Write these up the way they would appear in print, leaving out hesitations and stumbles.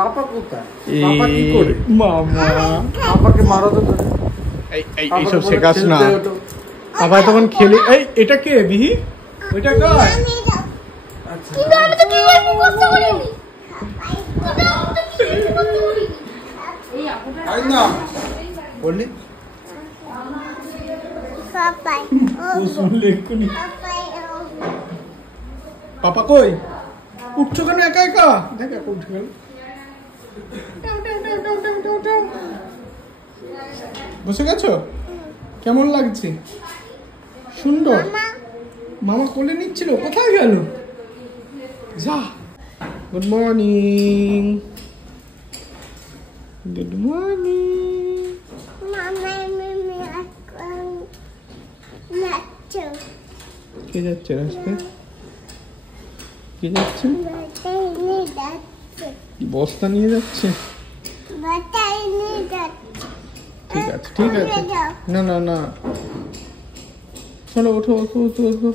পাপা কোথায়? পাপা কি করে? মামা পাপাকে মারো তো ধরে। এই সব শেখাস না। পাপা তখন খেলে এই এটা কে বিহি? ওইটা কার? আচ্ছা কিন্তু আমি তো কি করতে বলিনি। এই আপুটা আই না বললি পাপা ও শুনলে কোনি পাপা কই উঠছো কেন একা একা? দেখ একা উঠে গেল। বসে গেছো? কেমন লাগছে? সুন্দর। মামা কোলে নিচ্ছিল, কোথায় গেল? যা। Good morning. Good morning. কে যাচ্ছে রাস্তায়? কে যাচ্ছে? বস্তা নিয়ে যাচ্ছে। ঠিক আছে ঠিক আছে। না না না চলো ওঠো ওঠো ওঠো ওঠো।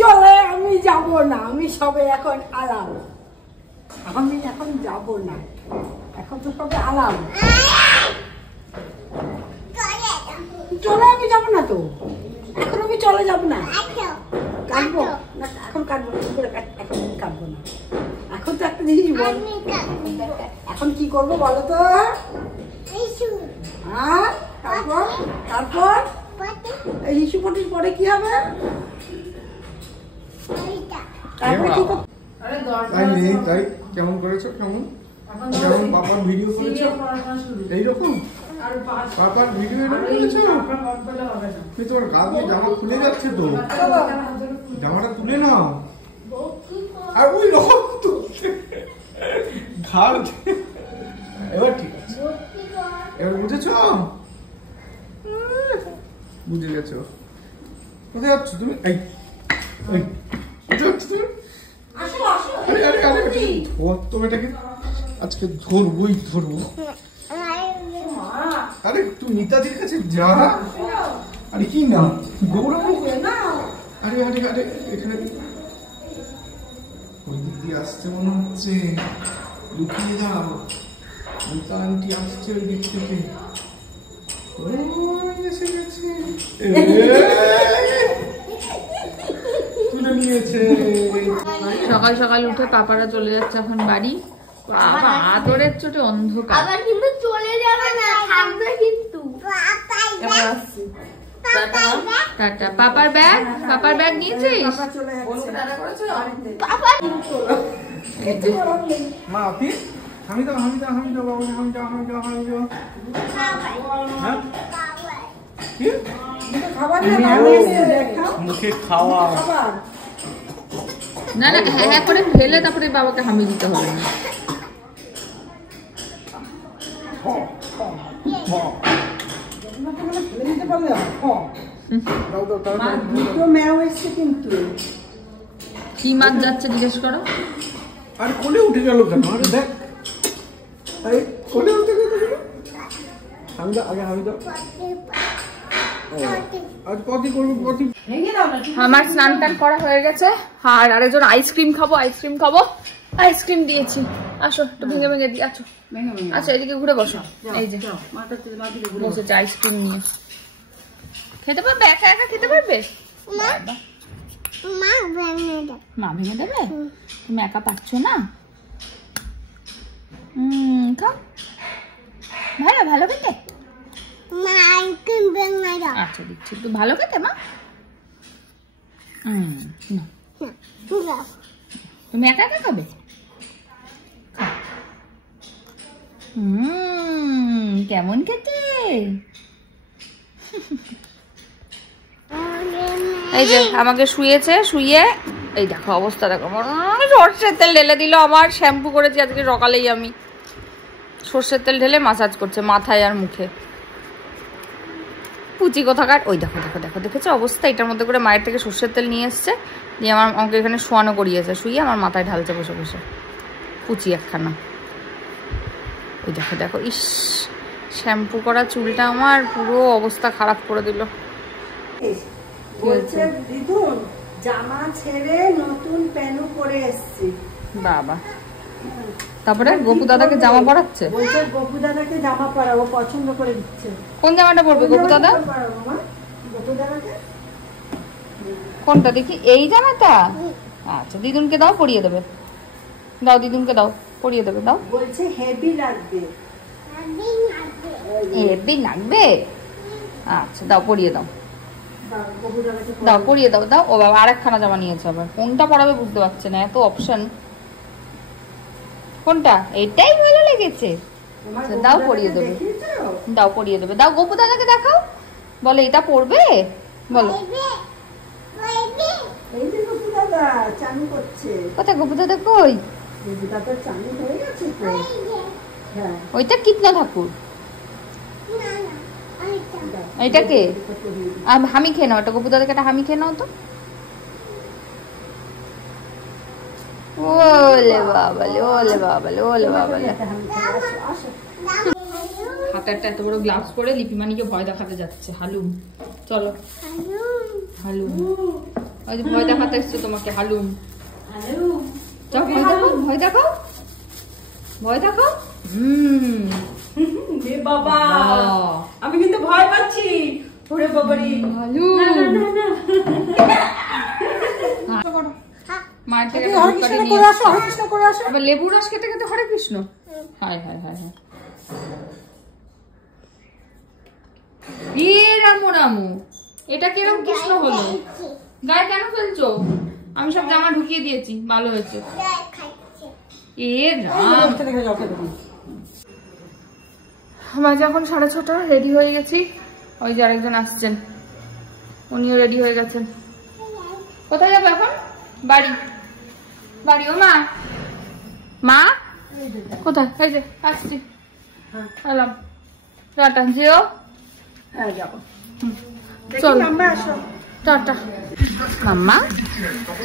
চলে আমি যাব না, আমি সবে এখন আলাম, আমি এখন যাব না, এখন তো সবে আলাম। চলে আমি যাব না তো, এখন আমি চলে যাব না। কাটবো না এখন, কাটবো না এখন, কাটবো না এখন। তো একটা জিনিস বল, এখন কি করবো বলো তো? হ্যাঁ তারপর তারপর এই ইস্যু পটির পরে কি হবে? কেমন করেছো? কেমন কেমন পাপার ভিডিও করেছো? এইরকম পাপার ভিডিও করেছো? তোমার গা দিয়ে জামা খুলে যাচ্ছে তো, জামাটা তুলে নাও। আর ওই রকম ঘাড় এবার ঠিক আছে, এবার বুঝেছ? বুঝে গেছো? কোথায় যাচ্ছ তুমি? এই কোথায় যাচ্ছ তুমি? আরে আরে আরে তোমাটাকে আজকে ধরবোই ধরবো। আরে তুই নিতাদির কাছে যা। আরে কি না দৌড়াবো? আরে আরে আরে এখানে ওই দিক দিয়ে আসছে মনে হচ্ছে, লুকিয়ে যাও। নিতা আন্টি আসছে ওই দিক থেকে। এসে গেছে, তুলে নিয়েছে। সকাল সকাল উঠে পাপারা চলে যাচ্ছে এখন বাড়ি। বাবা আদরের চোটে অন্ধকার। আবার কিন্তু চলে যাবে না, থাকবে কিন্তু। টাটা। পাপার ব্যাগ, পাপার ব্যাগ নিয়েছিস? মা আপনি হামি দাও হামি দাও হামি দাও বাবা হামি দাও হামি দাও হামি দাও। মুখে খাওয়া না না হ্যাঁ হ্যাঁ করে ফেলে তারপরে বাবাকে হামি দিতে হবে না। কি মাছ যাচ্ছে জিজ্ঞেস করো। আরে কোলে উঠে গেল কেন? আরে দেখ কোলে উঠে গেল। আমি দাও আগে আমি দাও। আমার স্নান টান করা হয়ে গেছে, আর আরেকজন আইসক্রিম খাবো, আইসক্রিম খাবো। আইসক্রিম দিয়েছি, আসো একটু ভেঙে ভেঙে দিই। আচ্ছা আচ্ছা এদিকে ঘুরে বসো। এই যে বসেছে আইসক্রিম নিয়ে। খেতে পারবে? একা একা খেতে পারবে? মা ভেঙে দেবে? তুমি একা পাচ্ছ না? খাও, ভালো ভালো খেতে। আচ্ছা দিচ্ছি, একটু ভালো খেতে মা। তুমি একা একা খাবে? কেমন খেতে? এই যে আমাকে শুয়েছে, শুয়ে এই দেখো অবস্থা দেখো, সর্ষের তেল ঢেলে দিল। আমার শ্যাম্পু করেছি আজকে সকালেই, আমি সর্ষের তেল ঢেলে মাসাজ করছে মাথায় আর মুখে। পুচি কোথাকার। ওই দেখো দেখো দেখো, দেখেছো অবস্থা? এটার মধ্যে করে মায়ের থেকে সর্ষের তেল নিয়ে এসছে, দিয়ে আমাকে এখানে শোয়ানো করিয়েছে, শুয়ে আমার মাথায় ঢালছে বসে বসে। পুচি একখানা। ওই দেখো দেখো, ইস শ্যাম্পু করা চুলটা আমার পুরো অবস্থা খারাপ করে দিল। বলছে দিদুন জামা ছেড়ে নতুন প্যান্টু পরে এসেছি। বাবা, তারপরে গোপু দাদাকে জামা পরাচ্ছে? বলছে গোপু দাদাকে জামা পরাবো, পছন্দ করে দিচ্ছে। কোন জামাটা পরবে গোপু দাদা? গোপু দাদাকে কোনটা দেখি? এই জামাটা? আচ্ছা, দিদুনকে দাও, পরিয়ে দেবে। দাও, দিদুনকে দাও, পরিয়ে দেবে। দাও। বলছে হেভি লাগবে। হেভি লাগবে? আচ্ছা, দাও, পরিয়ে দাও। দাও, পরিয়ে দাও। দাও। ও বাবা, আরেকখানা জামা নিয়েছে আবার। কোনটা পরাবে বুঝতে পারছে না, এত অপশন। কোনটা? এটাই ভালো লেগেছে। দাও, পরিয়ে দেবে। দাও, পরিয়ে দেবে। দাও, গোপু দাদাকে দেখাও, বলে এটা পরবে, বলো। এই যে গোপু দাদা চানু করছে। কোথায় গোপু দাদা? কই গোপু দাদা চানু হয়ে গেছে তো। হ্যাঁ, ওইটা কৃষ্ণ ঠাকুর। এইটাকে হামি খেয়ে নাও, এটা গোপু দাদাকে একটা হামি খেয়ে নাও তো। ওলে বাবালে, ওলে বাবালে, ওলে বাবালে। হাতে একটা এত বড় গ্লাভস পরে লিপিমানিকে ভয় দেখাতে যাচ্ছে। হালুম, চলো। হালুম, ওই যে ভয় দেখাতে এসছে তোমাকে। হালুম, যাও, ভয় দেখাও, ভয় দেখাও, ভয় দেখাও। বাবা, আমি কিন্তু ভয় পাচ্ছি। ওরে বাবারি, হালুম। মায়ের থেকে আবার লেবুর রস খেতে খেতে হরে কৃষ্ণ। হায় হায় হায় হায়। রামু রামু, এটা কিরকম কৃষ্ণ হলো? গায়ে কেন ফেলছো? আমি সব জামা ঢুকিয়ে দিয়েছি, ভালো হয়েছে। আমার যখন 6:30 রেডি হয়ে গেছি। ওই যে আরেকজন আসছেন, উনিও রেডি হয়ে গেছেন। কোথায় যাবো এখন? বাড়ি। বাড়ি? ও মা, মা কোথায়? এই যে আসছি। এলাম, টাটা। জিও, হ্যাঁ যাবো। চল টাটা। মাম্মা,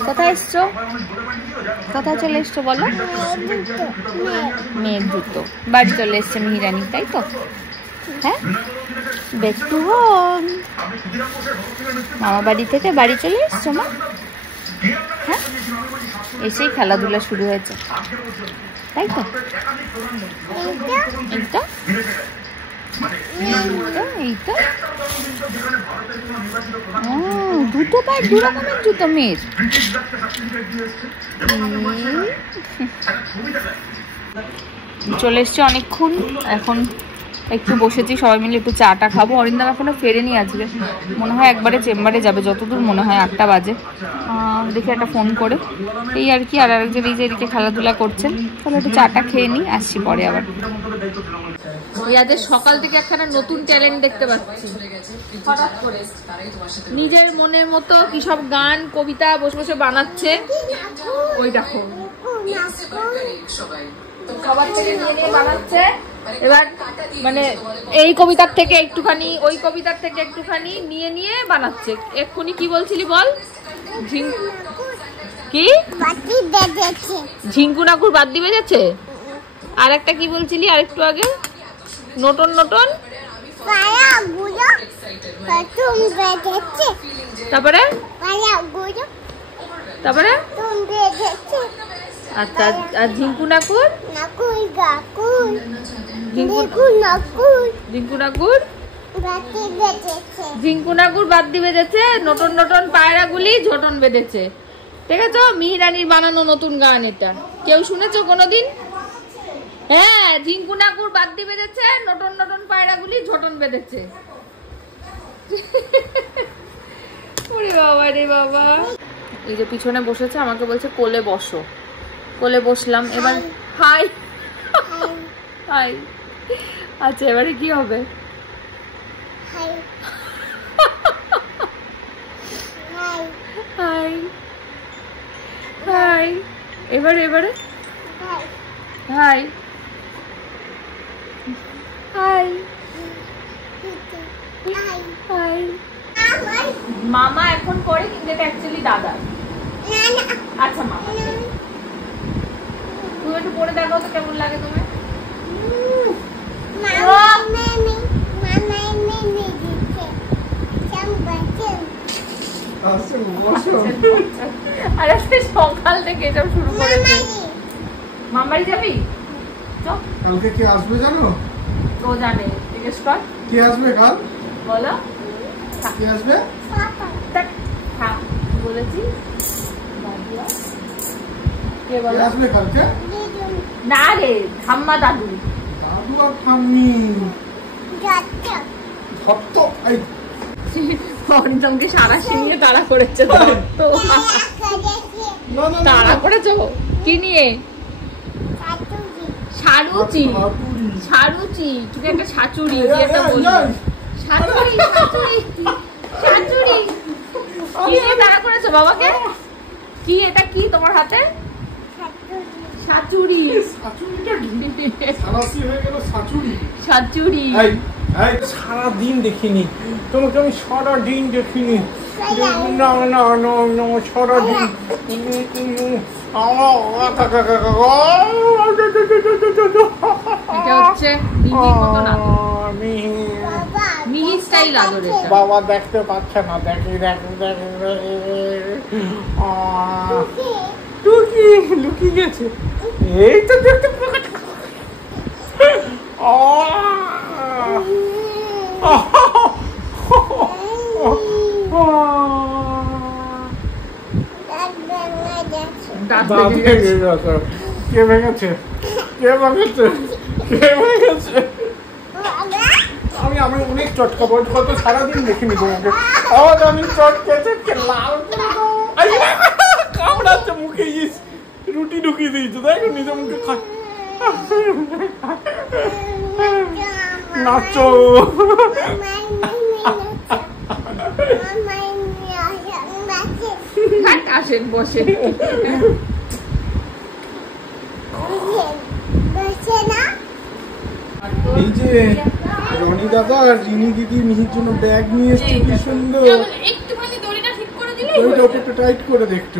কোথায় এসছো? কোথায় চলে এসছো বলো? মেঘ জুতো। বাড়ি চলে এসছে মিহিরানি, তাই তো? হ্যাঁ, ব্যাক টু হোম। মামা বাড়ি থেকে বাড়ি চলে এসছো মা? হ্যাঁ, এসেই খেলাধুলা শুরু হয়েছে, তাই তো? এইটা এইটা দুটো পায়ে দু রকমের জুতো মেয়ের। চলে এসছে অনেকক্ষণ। এখন একটু বসেছি, সবাই মিলে একটু চাটা খাবো। অরিন্দম এখনো ফেরেনি আজকে, মনে হয় একবারে চেম্বারে যাবে, যতদূর মনে হয় 8টা বাজে। দেখি একটা ফোন করে, এই আর কি। আর আরেকজন এই যে এদিকে খেলাধুলা করছেন। তাহলে একটু চাটা খেয়ে নিই, আসছি পরে আবার। ইয়াদের সকাল থেকে একখানা নতুন ট্যালেন্ট দেখতে পাচ্ছি। হঠাৎ করে নিজের মনের মতো কি সব গান কবিতা বসে বসে বানাচ্ছে। ওই দেখো, সবার থেকে নিয়ে নিয়ে বানাচ্ছে। এবার মানে এই কবিতার থেকে একটুখানি, ওই কবিতার থেকে একটুখানি নিয়ে নিয়ে বানাচ্ছে। এক্ষুনি কি বলছিলি বল? কি ঝিঙ্কু নাকুর বাদ দিবে যাচ্ছে? আর একটা কি বলছিলি আরেকটু আগে? Norton Norton. তারপরে তারপরে আচ্ছা, আর ঝিঙ্কু নাকুর? ঝিঙ্কু নাকুর ঝিঙ্কু নাকুর বাদ দিবে যাচ্ছে। নটন নটন পায়রাগুলি ঝোটন বেঁধেছে। ঠিক আছে, মিহিরানির বানানো নতুন গান এটা। কেউ শুনেছো কোনোদিন? হ্যাঁ, ঝিঙ্কু নাকুর বাদ দিবে যাচ্ছে, নটন নটন পায়রাগুলি ঝোটন বেঁধেছে। ওরে বাবা রে বাবা। এই যে পিছনে বসেছে, আমাকে বলছে কোলে বসো। কোলে বসলাম। এবার হাই হাই। আচ্ছা, এবারে কি হবে? High high. এবারে এবারে হাই হাই হাই। মামা এখন পরে, কিন্তু এটা অ্যাকচুয়ালি দাদা। আচ্ছা মামা, তুমি একটু পরে দেখো তো কেমন লাগে তোমার। আসেন বসো। আরে সেই সকাল থেকে এসব শুরু করেছে। মামারি যাবি? চল। কালকে কে আসবে জানো? ও জানে, জিজ্ঞেস কর। কে আসবে কাল? বলো। কে আসবে? হ্যাঁ বলেছি। কে কে বলো? আসবে কালকে? না রে, ঠাম্মা দাদু। দাদু আর ঠাম্মি। এই পঞ্চমকে সারাশি নিয়ে তাড়া করেছে। তাড়া করেছো কি নিয়ে? সারুচি। সারুচি, তুমি একটা শাচুড়ি, কি একটা বলবো? শাচুড়ি, শাচুড়ি, শাচুড়ি। কি নিয়ে তাড়া করেছো বাবাকে? কি এটা, কি তোমার হাতে? শাচুড়ি। শাচুড়িটা কি? সারাশি হয়ে গেল শাচুড়ি। শাচুড়ি। এই সারাদিন দেখিনি তোমাকে, আমি সারাদিন দেখিনি। না না না না সারাদিন এটা হচ্ছে মিহির মতন আদর। মিহি স্টাইল আদর এটা। বাবা দেখতে পাচ্ছে না, দেখি দেখি দেখি টুকি লুকিয়ে গেছে। এই তো দেখতে কে ভেঙেছে? কে ভেঙেছে? কে ভেঙেছে? আমি অনেক চটকাবো, কত সারাদিন দেখিনি তোমাকে। আজ আমি চটকেছে লাল কামড়াচ্ছে মুখে। রুটি ঢুকিয়ে দিয়েছে, দেখো নিজে মুখে খায়। নাচো। আসেন বসে। এই যে রনি দাদা আর রিনি দিদি মিহির জন্য ব্যাগ নিয়ে এসছে, কি সুন্দর। একটুখানি দড়িটা ঠিক করে দিলে ওইটা একটু টাইট করে দেখতো।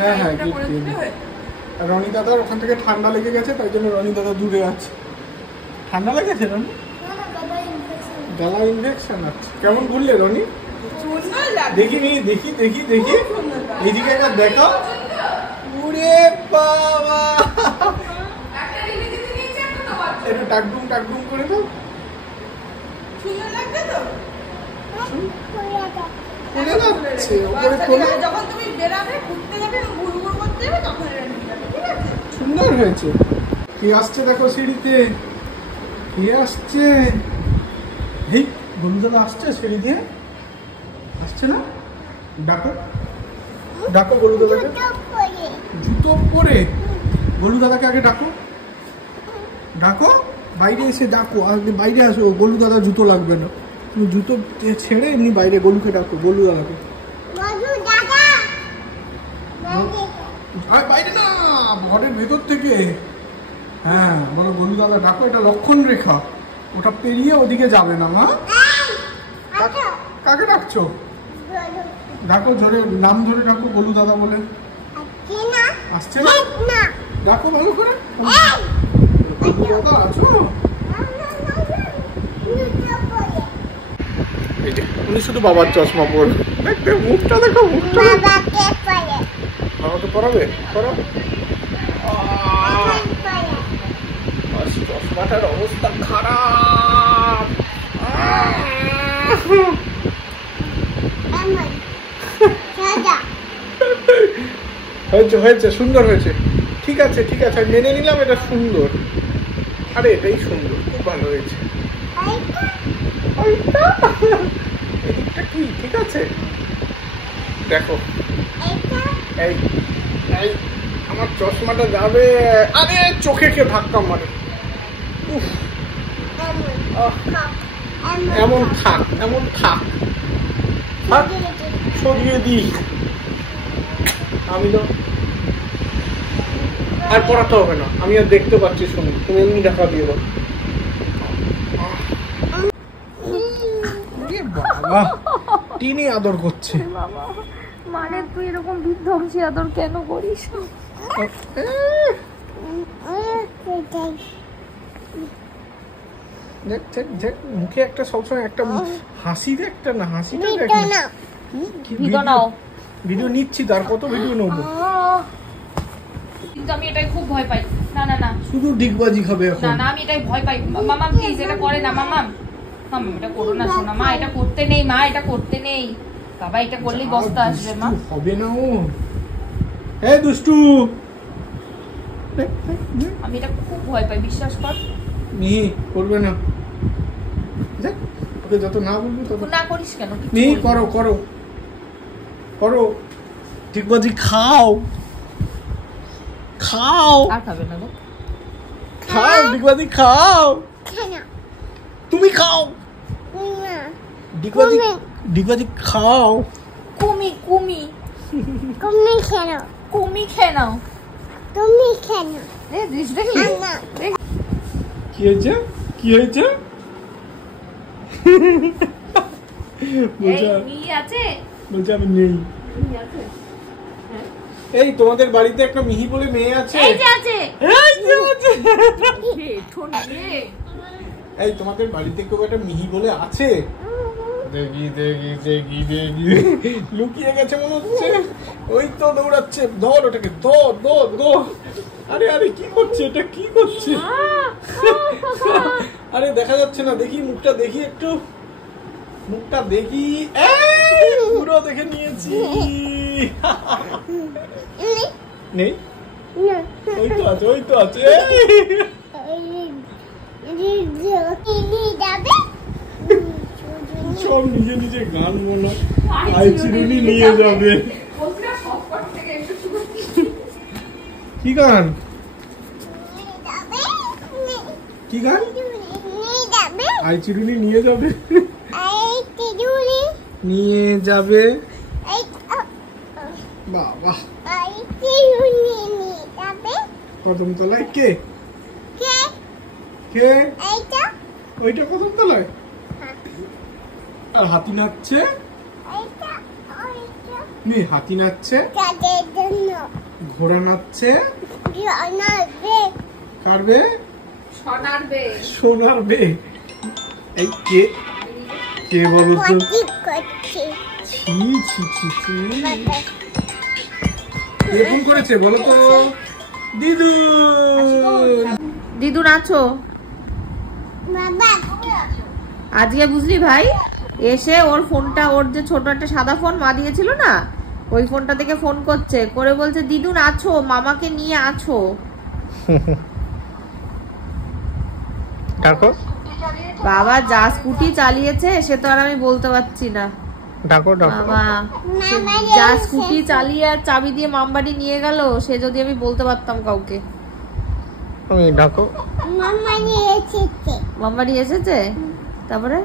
হ্যাঁ হ্যাঁ, আর রনি দাদার ওখান থেকে ঠান্ডা লেগে গেছে, তাই জন্য রনি দাদা দূরে আছে। ঠান্ডা লেগেছে রনি? গলা ইনফেকশন আছে। কেমন ঘুরলে রনি? দেখিনি, দেখি দেখি দেখি, এইদিকে একবার দেখো। ওরে বাবা, একটু টাকডুম টাকডুম করে দাও। খুলে যাচ্ছে ওপরে, খোলা। সুন্দর হয়েছে। কে আসছে দেখো সিঁড়িতে, কে আসছে? এই বন্ধুদাদা আসছে সিঁড়ি দিয়ে, আসছে না? ডাকো ডাকো গলু দাদাকে। জুতো পরে গলু দাদাকে আগে ডাকো, ডাকো বাইরে এসে ডাকো। আগে বাইরে আসো, গলু দাদা জুতো লাগবে না। তুমি জুতো ছেড়ে এমনি বাইরে গলুকে ডাকো, গলু দাদাকে। বাইরে না, ঘরের ভেতর থেকে। হ্যাঁ বলো গলু দাদা ডাকো, এটা লক্ষণ রেখা, ওটা পেরিয়ে ওদিকে যাবে না। মা কাকে ডাকছো? ডাকো ধরে, নাম ধরে ডাকো, গলু দাদা বলে। আসছে না? ডাকো ভালো করে। দাদা আছো? উনি শুধু বাবার চশমা পরে, দেখতে মুখটা দেখো, মুখটা। বাবাকে পড়াবে? পড়াবে। চশমাটার অবস্থা খারাপ। হয়েছে হয়েছে, সুন্দর হয়েছে। ঠিক আছে ঠিক আছে, মেনে নিলাম, এটা সুন্দর। আরে এটাই সুন্দর, খুব ভালো হয়েছে। এদিকটা কি ঠিক আছে? দেখো এই এই আমার চশমাটা যাবে। আরে চোখে কে ধাক্কা মারে। এমন থাক, এমন থাক, সরিয়ে দিই। আমি তো আর পড়াতে হবে না, আমি আর দেখতে পাচ্ছি। শুনি তুমি এমনি ঢাকা দিয়ে দাও। বাবা টিনি আদর করছে। মানে তুই এরকম বিধ্বংসী আদর কেন করিস? মুখে একটা সবসময় একটা হাসি দেখ, একটা না হাসিটা দেখ না। ভিডিও নাও। ভিডিও নিচ্ছি, তার কত ভিডিও নেবো? কিন্তু আমি এটাই খুব ভয় পাই। না না না, শুধু ডিগবাজি খাবে এখন। না না, আমি এটাই ভয় পাই। মামাম প্লিজ এটা করে না মামাম। মামাম এটা করো না শোনা। মা এটা করতে নেই, মা এটা করতে নেই। বাবা এটা করলেই বস্তা আসবে মা। হবে না ও। এই দুষ্টু, আমি এটা খুব ভয় পাই, বিশ্বাস কর। মিহি করবে না। দেখ ওকে যত না বলবো তত না করিস কেন? মিহি করো করো করো, ডিগবাজি খাও খাও। আর খাবে না গো। খাও ডিগবাজি খাও। তুমি খাও ডিগবাজি, ডিগবাজি খাও। কুমি কুমি তুমি খেলো, কুমি খেয়ে নাও। তুমি খেলো। কি হয়েছে কি হয়েছে? বলছে আমি নেই। এই তোমাদের বাড়িতে একটা মিহি বলে মেয়ে আছে? এই তোমাদের বাড়িতে কেউ একটা মিহি বলে আছে? দেখি দেখি দেখি দেখি, লুকিয়ে গেছে মনে হচ্ছে। ওই তো দৌড়াচ্ছে, ধর ওটাকে, ধর ধর ধর। আরে আরে কি করছে এটা, কি করছে? আরে দেখা যাচ্ছে না, দেখি মুখটা, দেখি একটু মুখটা দেখি। পুরো দেখে নিয়েছি। নেই, ওই তো আছে, ওই তো আছে। সব নিজে নিজে গান বলো, আইচিরুনি নিয়ে যাবে। কি গান, কি গান? আইচিরুনি নিয়ে যাবে, নিয়ে যাবে। বাবা, প্রথম তলায় কে কে? ওইটা প্রথম তলায়। আর হাতি নাচছে, হাতি নাচছে, ঘোড়া নাচছে। কারবে? সোনার বে। এই কে কে বলো তো? ছি ছি ছি ছি, ফোন করেছে বলো তো? দিদু, দিদু নাচো আজকে, বুঝলি ভাই? এসে ওর ফোনটা, ওর যে ছোট একটা সাদা ফোন মা দিয়েছিল না, ওই ফোনটা থেকে ফোন করছে, করে বলছে দিদু নাচো, মামাকে নিয়ে আছো। ডাকো বাবা যা স্কুটি চালিয়েছে সে তো আর আমি বলতে পারছি না। ডাকো ডাকো বাবা যা স্কুটি চালিয়ে আর চাবি দিয়ে মামবাড়ি নিয়ে গেল, সে যদি আমি বলতে পারতাম কাউকে। আমি ডাকো। মামবাড়ি এসেছে, তারপরে?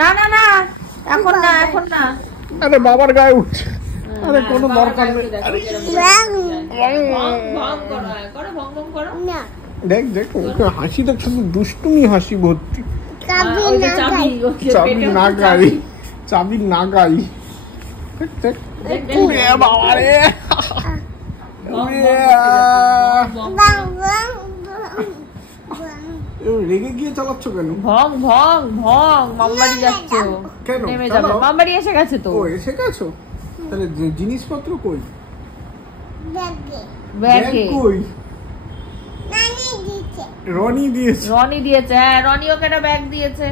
না না না, এখন না, এখন না। আরে বাবার গায়ে উঠছে। আরে কোনো দরকার নেই। দেখ দেখ হাসি, দেখ শুধু দুষ্টুমি হাসি ভর্তি। চাবি না গাই, চাবি না গাই। বাবারে রেগে গিয়ে চালাচ্ছ কেন? ভং ভং ভং, মামবাড়ি যাচ্ছে। কেন নেমে যাবে, মামবাড়ি এসে গেছে তো। ও এসে গেছো? তাহলে জিনিসপত্র কই? ব্যাগে কই? রনি দিয়েছে। রনি দিয়েছে, হ্যাঁ রনি ওকে একটা ব্যাগ দিয়েছে।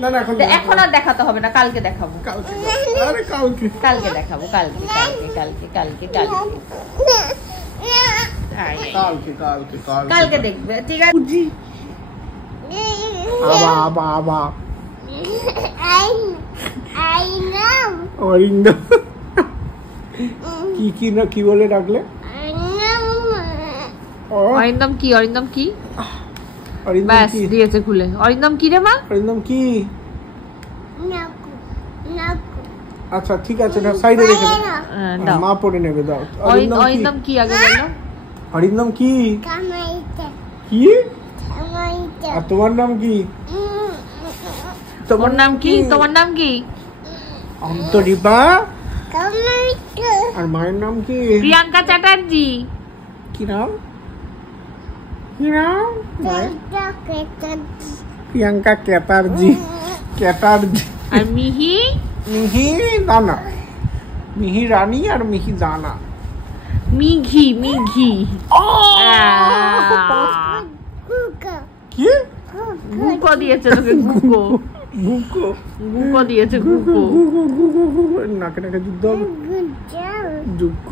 না না এখন আর দেখাতে হবে না, কালকে দেখাবো। কালকে, আরে কালকে, কালকে দেখাবো, কালকে কালকে কালকে কালকে কালকে কালকে কালকে কালকে দেখবে, ঠিক আছে? আবা আবা আবা অরিন্দম। কি কি না কি বলে ডাকলে? অরিন্দম কি? অরিন্দম কি? অরিন্দম ব্যাস কি দিয়েছে খুলে। অরিন্দম কি রে মা? অরিন্দম কি? আচ্ছা ঠিক আছে, না সাইডে রেখে দাও, মা পড়ে নেবে, দাও। অরিন্দম কি আগে বলো? অরিন্দম কি? কি? আর তোমার নাম কি? তোমার নাম কি? তোমার নাম কি? অন্তরিপা। আর মায়ের নাম কি? প্রিয়াঙ্কা চ্যাটার্জি। কি নাম? কি নাম? প্রিয়াঙ্কা চ্যাটার্জি। চ্যাটার্জি। আর মিহি মিহি দানা, মিহি রানী আর মিহি দানা। মিঘি মিঘি কি গুকো দিয়েছে তোকে, গুকো গুকো গুকো দিয়েছে, গুকো। নাকে নাকে যুদ্ধ হবে। যুদ্ধ